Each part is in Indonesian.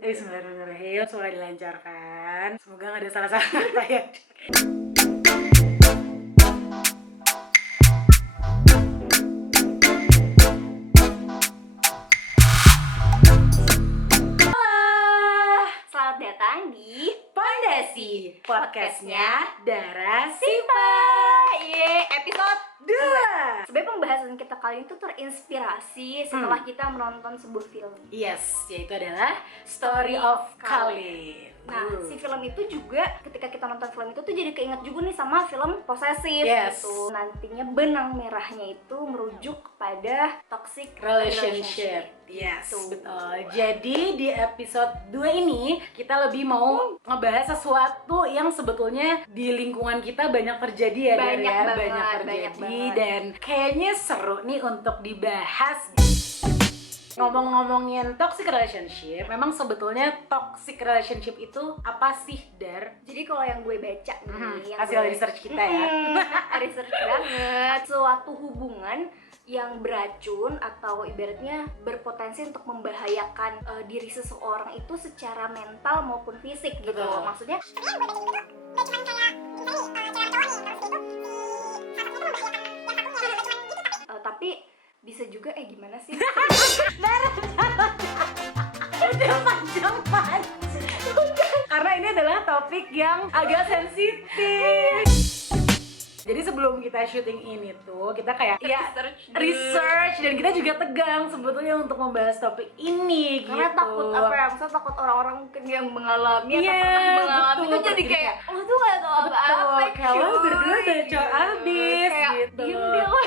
Bismillahirrahmanirrahim, semoga dilancarkan. Semoga gak ada salah-salah kata ya. Selamat datang di Pondasi, podcastnya Dara Simpa. Episode 2. Sebenarnya pembahasan kita kali ini tuh terinspirasi setelah kita menonton sebuah film. Yes, yaitu adalah Story of Khalid. Nah, si film itu juga ketika kita nonton film itu tuh jadi keinget juga nih sama film Possessive Yes. gitu. Nantinya benang merahnya itu merujuk kepada toxic Relationship. Yes, Tuh. betul. Jadi di episode 2 ini kita lebih mau ngebahas sesuatu yang sebetulnya di lingkungan kita banyak terjadi ya, Dar, Banyak ya. banget, Banyak banyak terjadi banget. dan kayaknya seru nih untuk dibahas. Ngomong-ngomongin toxic relationship, memang sebetulnya toxic relationship itu apa sih, Dar? Jadi kalau yang gue baca nih, yang Hasil gue- research kita ya. Research banget. Suatu hubungan yang beracun atau ibaratnya berpotensi untuk membahayakan diri seseorang itu secara mental maupun fisik gitu. Betul. Maksudnya tapi bisa juga gimana sih? Udah panjang. Karena ini adalah topik yang agak sensitif. Jadi sebelum kita syuting ini tuh kita kayak research dan kita juga tegang sebetulnya untuk membahas topik ini Karena gitu. takut apa ya? Maksudnya takut orang-orang mungkin yang mengalami atau Iya, pernah mengalami betul. itu jadi kayak lo tuh gak tau apa-apa. Kalau cuy. berdua bacot abis Kayak, gitu. diem deh lo.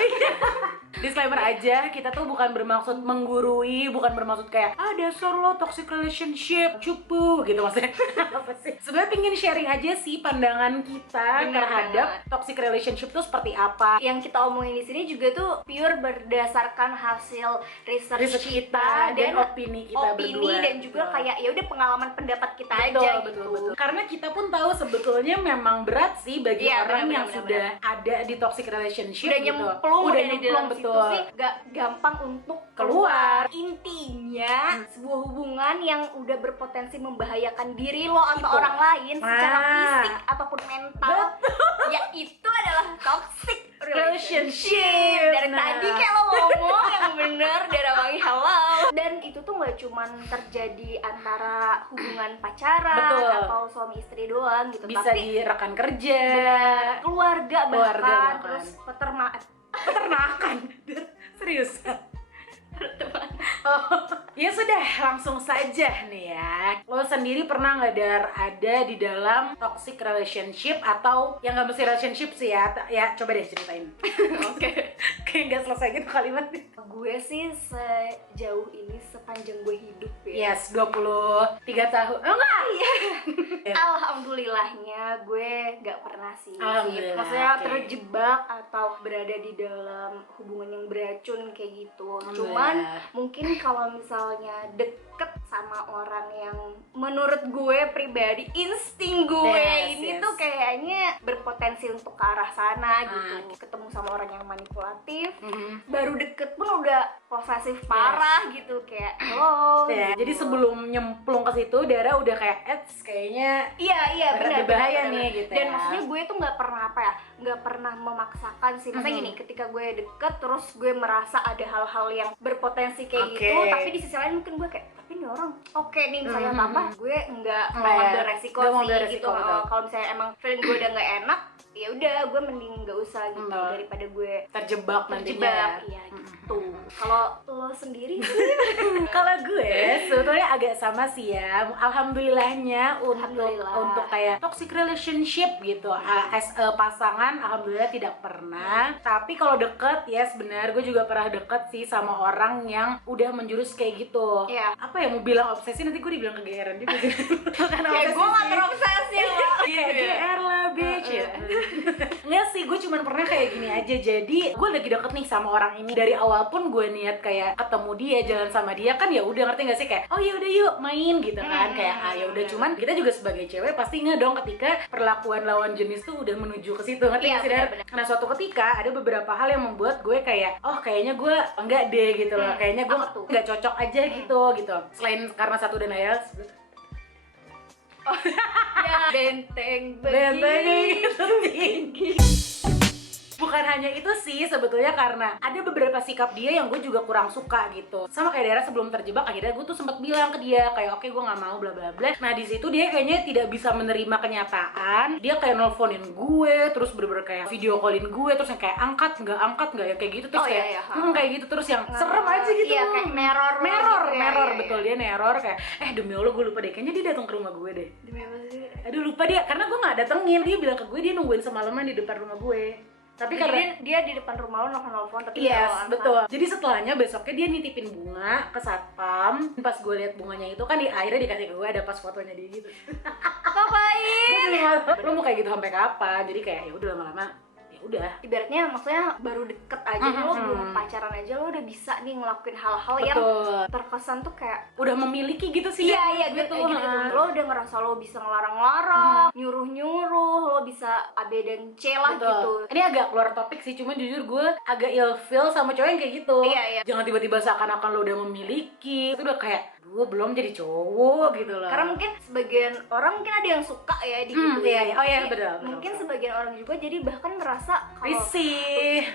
Disclaimer aja, kita tuh bukan bermaksud menggurui, bukan bermaksud kayak dasar lo toxic relationship, cupu gitu maksudnya. Apa sih? Sebenarnya pingin sharing aja sih pandangan kita Bener terhadap banget. toxic relationship tuh seperti apa. Yang kita omongin di sini juga tuh pure berdasarkan hasil research Kita dan opini kita berdua. dan juga Betul. kayak ya udah pengalaman pendapat kita Betul, aja betul, gitu. betul. Karena kita pun tahu sebetulnya memang berat sih bagi Iya, orang benar, yang benar, sudah ada di toxic relationship Udah gitu. nyemplung Udah di dalam nyemplung, situ betul. sih gak gampang untuk Keluar. Intinya sebuah hubungan yang udah berpotensi membahayakan diri lo atau orang lain secara Nah. fisik ataupun mental, ya itu adalah toxic relationship. Dari Nah. tadi kayak lo ngomong yang bener, Dara Wangi hello. Dan itu tuh nggak cuman terjadi antara hubungan pacaran Betul. atau suami istri doang gitu, Bisa tapi di rekan kerja, keluarga Keluarga bahkan, bahkan. terus peternakan. Serius. Oh, ya sudah, langsung saja nih ya. Lo sendiri pernah nggak, Dar, ada di dalam toxic relationship atau yang nggak mesti relationship sih ya? Ya coba deh ceritain. Oke. Kayak nggak selesai gitu kalimatnya. Gue sih sejauh ini sepanjang gue hidup ya. Yes, 23 tahun. Oh enggak. Alhamdulillahnya gue gak pernah sih. Alhamdulillah, Maksudnya oke. terjebak atau berada di dalam hubungan yang beracun kayak gitu. Alhamdulillah. Cuman mungkin kalau misalnya deket sama orang yang menurut gue pribadi insting gue Yes, ini yes. tuh kayaknya berpotensi untuk ke arah sana gitu. Ketemu sama orang yang manipulatif, baru deket pun udah posesif parah gitu, kayak halo Ya, gitu. jadi sebelum nyemplung ke situ, Dara udah kayak kayaknya iya berbahaya benar, nih benar. gitu Dan ya. maksudnya gue tuh nggak pernah nggak pernah memaksakan sih. Maksudnya gini, ketika gue deket terus gue merasa ada hal-hal yang berpotensi kayak Oke. gitu, tapi di sisi lain mungkin gue kayak tapi ini orang oke nih misalnya apa, gue nggak mau Iya. ambil resiko Nggak mau sih ambil resiko, gitu. betul. Kalau misalnya emang feeling gue udah nggak enak, ya udah gue mending nggak usah gitu Betul. daripada gue terjebak nantinya. terjebak. Iya gitu. Kalau lo sendiri sih Kalau gue sebetulnya agak sama sih ya. Alhamdulillahnya Alhamdulillah. untuk kayak toxic relationship gitu as a pasangan, alhamdulillah tidak pernah. Tapi kalau deket, yes benar, gue juga pernah deket sih sama orang yang udah menjurus kayak gitu. Iya. Apa ya, mau bilang obsesi, nanti gue dibilang kegeeran juga. Bukan kayak gue nggak sih. terobsesi sama Kayak GR lah bitch ya. Enggak sih, gue cuman pernah kayak gini aja. Jadi gue lagi deket nih sama orang ini. Dari awal pun gue niat kayak ketemu dia, jalan sama dia kan, ya udah, ngerti gak sih, kayak oh ya udah yuk main gitu kan. Kayak ya udah, cuman kita juga sebagai cewek pasti nggak dong ketika perlakuan lawan jenis tuh udah menuju ke situ, ngerti Iya, gak sih, Dar? benar-benar. Nah suatu ketika ada beberapa hal yang membuat gue kayak oh kayaknya gue enggak deh gitu loh. Kayaknya gue Apa tuh? nggak cocok aja gitu. Selain karena satu dan lain Ya, benteng Benteng tinggi. Bukan hanya itu sih sebetulnya, karena ada beberapa sikap dia yang gue juga kurang suka gitu. Sama kayak Dara sebelum terjebak, akhirnya gue tuh sempat bilang ke dia kayak oke, gue nggak mau bla bla bla. Nah di situ dia kayaknya tidak bisa menerima kenyataan. Dia kayak nelfonin gue, terus bener-bener kayak video callin gue, terus yang kayak angkat nggak ya kayak gitu, terus kayak kayak gitu, terus yang serem aja gitu. Iya, kayak neror gitu, betul. Dia neror kayak demi Allah gue lupa deh, kayaknya dia datang ke rumah gue deh. Demi apa sih? Aduh lupa dia, karena gue nggak datengin. Dia bilang ke gue dia nungguin semalaman di depan rumah gue. Tapi karena dia di depan rumah lo nelfon tapi yes, betul. Jadi setelahnya besoknya dia nitipin bunga ke satpam. Pas gue lihat bunganya itu kan akhirnya dikasih ke gue, ada pas fotonya dia gitu. Ngapain? Lo mau kayak gitu sampai kapan? Jadi kayak ya udah lama-lama udah. Ibaratnya maksudnya baru deket aja nih, lo belum pacaran aja lo udah bisa nih ngelakuin hal-hal yang terkesan tuh kayak udah memiliki gitu sih. Iya gitu. Lo udah ngerasa lo bisa ngelarang-larang, nyuruh-nyuruh, lo bisa A, B, dan C lah gitu. Ini agak keluar topik sih, cuman jujur gue agak ilfeel sama cowok yang kayak gitu. Iya. Jangan tiba-tiba seakan-akan lo udah memiliki. Itu udah kayak gue belum jadi cowok gitu loh. Karena mungkin sebagian orang mungkin ada yang suka ya di gitu. Iya. Oh iya betul. Mungkin sebagian orang juga jadi bahkan ngerasa kalau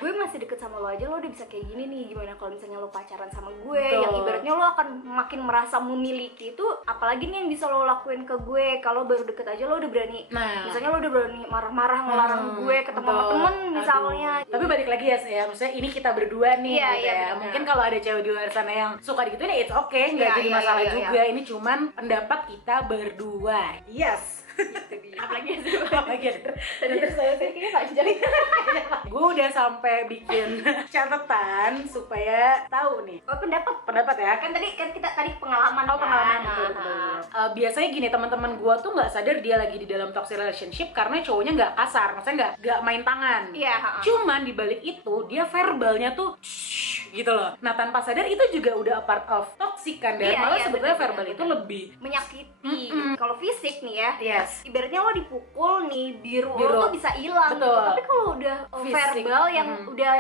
gue masih deket sama lo aja lo udah bisa kayak gini nih, gimana kalau misalnya lo pacaran sama gue? Betul. Yang ibaratnya lo akan makin merasa memiliki itu, apalagi nih yang bisa lo lakuin ke gue. Kalau baru deket aja lo udah berani, misalnya lo udah berani marah-marah ngelarang gue ketemu sama temen misalnya. Tapi balik lagi ya maksudnya ini kita berdua nih gitu ya. Mungkin kalau ada cewek di luar sana yang suka digituin ya it's okay, nggak jadi masalah juga. Ini cuman pendapat kita berdua. Yes. Apalagi terus saya sih kayaknya panjang. Gue udah sampai bikin catatan supaya tahu nih. Oh, pendapat ya. Kan kita tadi pengalaman. Oh, pengalaman betul. Biasanya gini, teman-teman gue tuh nggak sadar dia lagi di dalam toxic relationship karena cowoknya nggak kasar, maksudnya nggak main tangan. Iya. Cuman dibalik itu dia verbalnya tuh gitu loh. Nah tanpa sadar itu juga udah a part of toxic kan, dan malah sebetulnya verbal itu lebih menyakiti. Kalau fisik nih ya, ibaratnya lo dipukul nih, biru lo tuh bisa hilang gitu. Tapi kalau udah verbal yang udah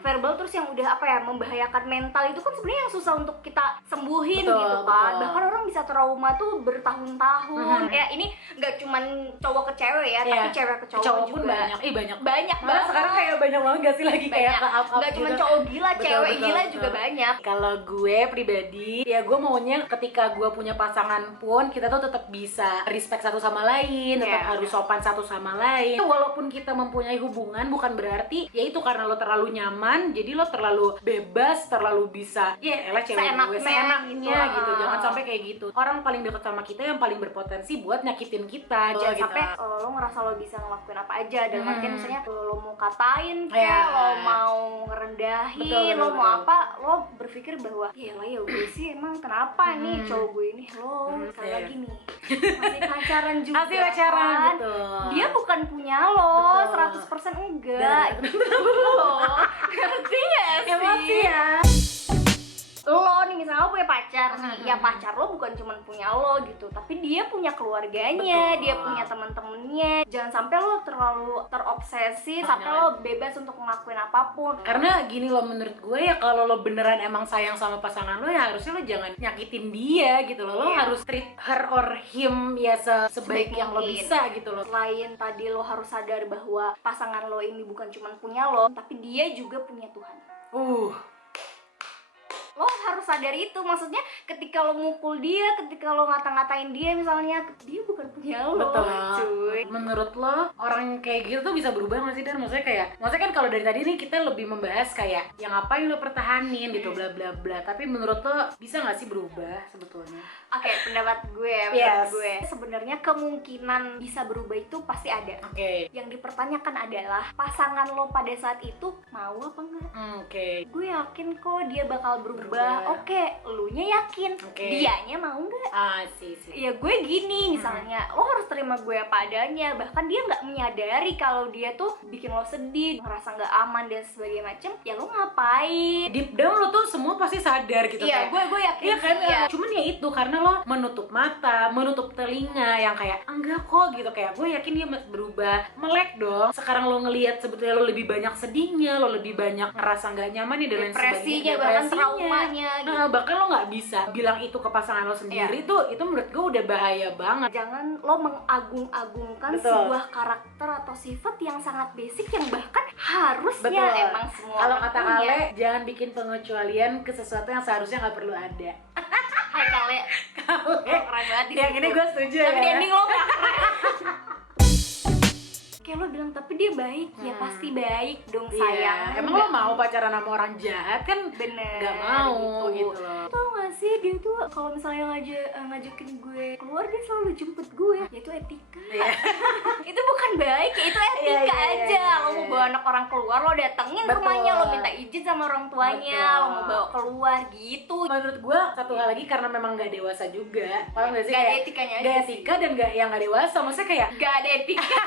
verbal terus yang udah membahayakan mental, itu kan sebenarnya yang susah untuk kita sembuhin gitu kan. Bahkan orang bisa trauma tuh bertahun-tahun. Ya ini nggak cuman cowok ke cewek ya, tapi cewek ke cowok juga pun banyak. Banyak banget. Sekarang kayak banyak banget gak sih lagi kayak ke-up nggak cuma cowok gila, cewek gila juga banyak. Kalau gue pribadi ya gue maunya ketika gue punya pasangan pun kita tuh tetap bisa respect satu sama lain, tetap harus sopan satu sama lain. Walaupun kita mempunyai hubungan bukan berarti ya itu karena lo terlalu nyaman jadi lo terlalu bebas, terlalu bisa elah cewek gue seenaknya gitu. Jangan sampai kayak gitu. Orang paling dekat sama kita yang paling berpotensi buat nyakitin kita aja gitu. Sampai lo ngerasa lo bisa ngelakuin apa aja, dalam artian misalnya lo mau katain kayak lo mau ngerendahin, lo mau apa, lo berpikir bahwa ya gue sih emang kenapa nih cowok gue ini, lo sekali lagi nih masih pacaran juga kan? Betul. Dia bukan punya lo 100% enggak gitu loh. Ngerti gak sih? Emosi ya. Lo nih misalnya lo punya pacar nih, ya pacar lo bukan cuma punya lo gitu, tapi dia punya keluarganya, dia punya teman-temannya. Jangan sampai lo terlalu terobsesi sampai lo bebas untuk ngelakuin apapun. Karena gini loh, menurut gue ya kalau lo beneran emang sayang sama pasangan lo ya harusnya lo jangan nyakitin dia gitu loh. Lo harus treat her or him ya sebaik yang lo bisa gitu loh. Selain tadi lo harus sadar bahwa pasangan lo ini bukan cuma punya lo, tapi dia juga punya Tuhan. Lo harus sadar itu, maksudnya ketika lo mukul dia, ketika lo ngata-ngatain dia misalnya, dia bukan punya lo. Cuy. Menurut lo orang kayak gitu tuh bisa berubah nggak sih? Dan maksudnya kan kalau dari tadi nih kita lebih membahas kayak yang ngapain lo pertahanin gitu bla bla bla, tapi menurut lo bisa nggak sih berubah sebetulnya? Oke, pendapat gue ya, gue sebenarnya kemungkinan bisa berubah itu pasti ada. Yang dipertanyakan adalah pasangan lo pada saat itu mau apa enggak? Gue yakin kok dia bakal berubah. Elunya yakin, dianya mau nggak? Ya gue gini misalnya, lo harus terima gue apa adanya. Bahkan dia nggak menyadari kalau dia tuh bikin lo sedih, ngerasa nggak aman dan sebagainya macem. Ya lo ngapain? Deep down lo tuh semua pasti sadar gitu. Iya, gue yakin. Iya kan? Cuman ya itu karena lo menutup mata, menutup telinga yang kayak enggak kok gitu, kayak gue yakin dia berubah. Melek dong. Sekarang lo ngelihat sebetulnya lo lebih banyak sedihnya, lo lebih banyak ngerasa nggak nyaman nih dan lain depresinya, sebagainya, bahkan traumanya gitu. Nah, bahkan lo nggak bisa bilang itu ke pasangan lo sendiri. Itu menurut gue udah bahaya banget. Jangan lo mengagung-agungkan Betul. sebuah karakter atau sifat yang sangat basic yang bahkan harusnya Betul. emang semua Kalau orang kata punya. Kale, jangan bikin pengecualian ke sesuatu yang seharusnya nggak perlu ada. Hai Kale, Kale, keren banget yang ini gue setuju tapi ya. di ending lo gak keren. Kayak lo bilang, tapi dia baik, ya pasti baik dong sayang. Iya. Emang lo mau pacaran sama orang jahat kan? Bener, Gak mau gitu loh. Tau gak sih, dia tuh kalau misalnya ngajakin gue keluar, dia selalu jemput gue. Ya itu etika. Iya. Itu bukan baik, ya itu etika aja. Lo mau bawa anak orang keluar, lo datengin Betul. rumahnya, lo minta izin sama orang tuanya. Betul. Lo mau bawa keluar gitu. Menurut gue satu hal lagi karena memang gak dewasa juga. Paham gak sih? Gak ada Kayak etikanya aja gak sih. etika dan yang gak dewasa. Maksudnya kayak Gak ada etika.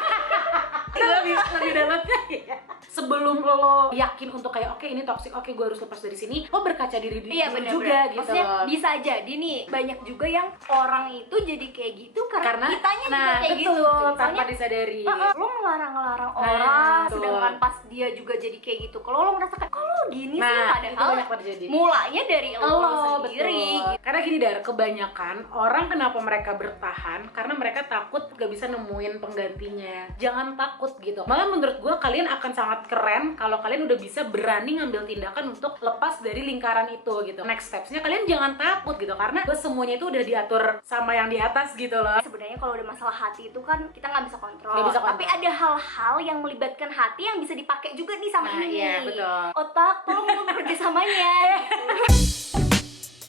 lebih dalamnya ya. Sebelum lo yakin untuk kayak oke ini toxic, oke gue harus lepas dari sini, lo berkaca diri Iya bener, juga gitu. Maksudnya loh. bisa jadi nih, banyak juga yang orang itu jadi kayak gitu karena kitanya juga nah, kayak betul, gitu. tanpa Misalnya disadari. lo ngelarang-ngelarang Nah, orang, betul. sedangkan pas dia juga jadi kayak gitu. Kalau lo ngerasa kayak, kok lo gini sih? Nah, itu Padahal banyak terjadi. mulanya dari lo sendiri betul. gitu. Karena gini Dar, kebanyakan orang kenapa mereka bertahan karena mereka takut gak bisa nemuin penggantinya. Jangan takut gitu. Malah menurut gue kalian akan sangat keren kalau kalian udah bisa berani ngambil tindakan untuk lepas dari lingkaran itu gitu. Next stepsnya kalian jangan takut gitu, karena gue semuanya itu udah diatur sama yang di atas gitu loh. Sebenarnya kalau udah masalah hati itu kan kita nggak bisa kontrol. Nggak bisa kontrol. Tapi ada hal-hal yang melibatkan hati yang bisa dipakai juga nih sama Nah, ini. iya, betul. Otak, tolong lo bekerja samanya. Gitu.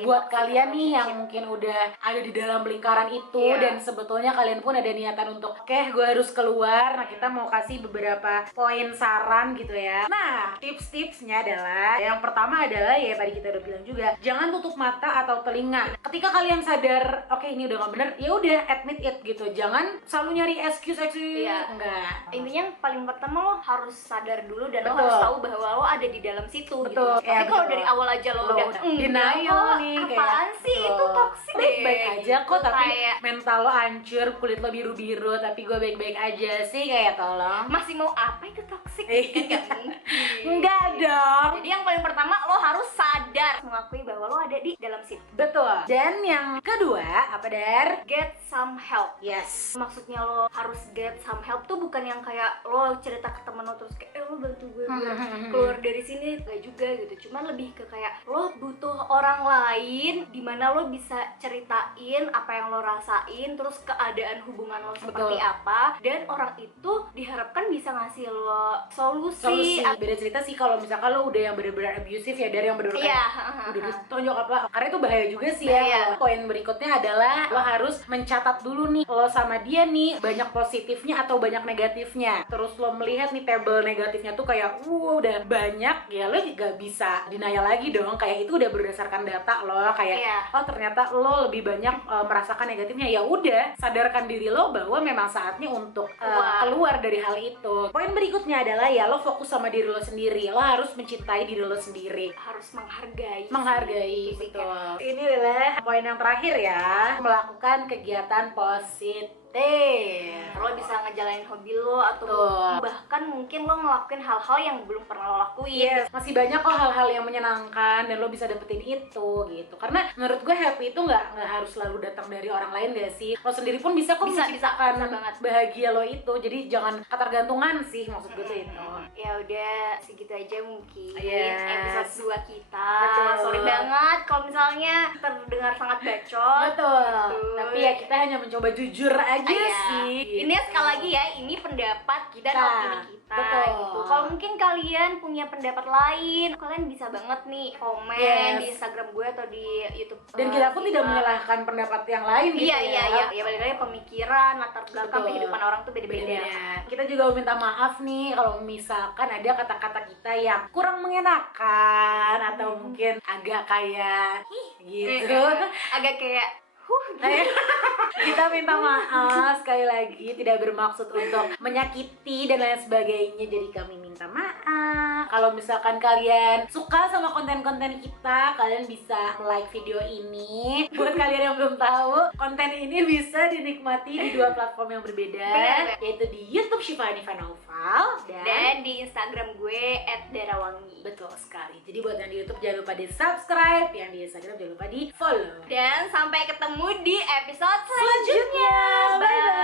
Buat kalian nih yang mungkin udah ada di dalam lingkaran itu, Iya. dan sebetulnya kalian pun ada niatan untuk oke gue harus keluar. Nah, kita mau kasih beberapa poin saran gitu ya. Nah, tips-tipsnya adalah yang pertama adalah ya tadi kita udah bilang juga, jangan tutup mata atau telinga. Ketika kalian sadar oke ini udah gak bener, ya udah admit it gitu. Jangan selalu nyari excuse. Iya. Enggak. Intinya yang paling pertama lo harus sadar dulu dan lo Betul. harus tahu bahwa lo ada di dalam situ. Betul. Gitu. Ya, Tapi kalau betul. dari awal aja lo udah denial nih, apaan sih gitu. itu toksik deh. Baik-baik aja kok, Gitu, tapi kayak mental lo hancur, kulit lo biru-biru, tapi gue baik-baik aja sih, kayak tolong. masih mau apa itu toksik? Iya. Kan gak mungkin. Enggak dong. Jadi yang paling pertama lo harus sadar mengakui bahwa lo ada di dalam situ. Betul. Dan yang kedua apa Dar? Get some help. Yes. Maksudnya lo harus get some help tuh bukan yang kayak lo cerita ke temen lo terus kayak lo bantu gue biar keluar dari sini, gak juga gitu. Cuman lebih ke kayak lo butuh orang lain dimana lo bisa ceritain apa yang lo rasain, terus keadaan hubungan lo seperti Betul. apa, dan orang itu diharapkan bisa ngasih lo solusi. Beda cerita sih kalau misalkan lo udah yang bener-bener abusive ya, dari yang bener-bener Iya. kayak udah ditonjok apa, karena itu bahaya juga sih ya. Bahaya. Poin berikutnya adalah lo harus mencatat dulu nih, lo sama dia nih banyak positifnya atau banyak negatifnya, terus lo melihat nih table negatifnya tuh kayak udah banyak ya, lo gak bisa denial lagi dong, kayak itu udah berdasarkan data lo, kayak Iya. oh ternyata lo lebih banyak merasakan negatifnya, ya udah sadarkan diri lo bahwa memang saatnya untuk keluar dari hal itu. Poin berikutnya adalah ya lo fokus sama diri lo sendiri, lo harus mencintai diri lo sendiri, Harus menghargai. menghargai. Itu sih, Betul. Ini adalah poin yang terakhir ya, melakukan kegiatan positif. Lo bisa ngejalanin hobi lo atau Betul. bahkan mungkin lo ngelakuin hal-hal yang belum pernah lo lakuin. Yes, masih banyak kok hal-hal yang menyenangkan dan lo bisa dapetin itu gitu. Karena menurut gue happy itu nggak harus selalu datang dari orang lain gak sih? Lo sendiri pun bisa kok Bisa menciptakan banget. bahagia lo itu. Jadi jangan ketergantungan sih, maksud gue tuh itu. Ya udah segitu aja mungkin Yes. episode 2 kita. Betul. Sorry banget kalau misalnya terdengar sangat bacot. Betul. Betul. Tapi ya kita hanya mencoba jujur aja Iya. sih. Ini sekali lagi ya, ini pendapat kita dan Kita. opini kita Betul. gitu. Kalau mungkin kalian punya pendapat lain, kalian bisa banget nih komen Yes. di Instagram gue atau di YouTube. Dan kita pun tidak menyalahkan pendapat yang lain gitu Iya ya. iya iya. Ya balik lagi pemikiran, latar belakang, Betul. kehidupan orang tuh beda-beda. Beda-beda. Kita juga minta maaf nih kalau misalkan ada kata-kata kita yang kurang mengenakan atau mungkin agak kayak gitu. Agak kayak Kita minta maaf sekali lagi, tidak bermaksud untuk menyakiti dan lain sebagainya. Jadi kami minta maaf. Kalau misalkan kalian suka sama konten-konten kita, kalian bisa like video ini. Buat kalian yang belum tahu, konten ini bisa dinikmati di 2 platform yang berbeda, yaitu di YouTube Syifa Hanifah Naufal dan di Instagram gue @darawangi. Betul sekali. Jadi buat yang di YouTube jangan lupa di subscribe, yang di Instagram jangan lupa di follow. Dan sampai ketemu di episode Selanjutnya. Bye bye.